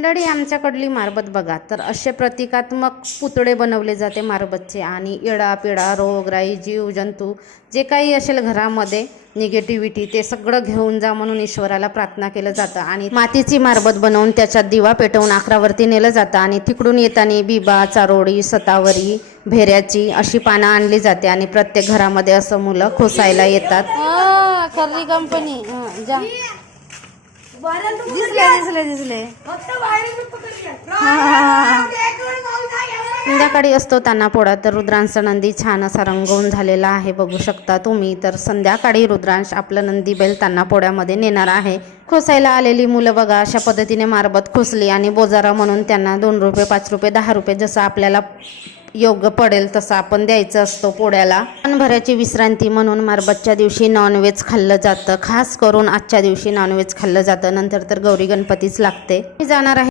मंडळी, आमच्याकडली मारबत बघा तर असे प्रतिकात्मक पुतळे बनवले जाते मारबतचे. आणि इडा पिडा रोगराई जीव जंतू जे काही असेल घरामध्ये निगेटिव्हिटी ते सगळं घेऊन जा म्हणून ईश्वराला प्रार्थना केलं जातं. आणि मातीची मारबत बनवून त्याच्यात दिवा पेटवून आखरावरती नेलं जातं. आणि तिकडून येताना बिबा चारोळी सतावरी भेऱ्याची अशी पानं आणली जाते. आणि प्रत्येक घरामध्ये असं मुलं खोसायला येतात. खरी कंपनी दिसले संध्याकाळी असतो तान्हापोळा. तर रुद्रांचा नंदी छान असा रंगवून झालेला आहे, बघू शकता तुम्ही. तर संध्याकाळी रुद्रांश आपलं नंदी बैल तान्हापोळ्यामध्ये नेणार आहे. खोसायला आलेली मुलं बघा अशा पद्धतीने मारबत खोसली आणि बोजारा म्हणून त्यांना 2 रुपये 5 रुपये 10 रुपये जसं आपल्याला योग्य पडेल तसं आपण द्यायचं असतो पोळ्याला. भराची विश्रांती म्हणून मारबतच्या दिवशी नॉनव्हेज खाल्लं जातं. खास करून आजच्या दिवशी नॉनव्हेज खाल्लं जातं. नंतर तर गौरी गणपतीच लागते. मी जाणार आहे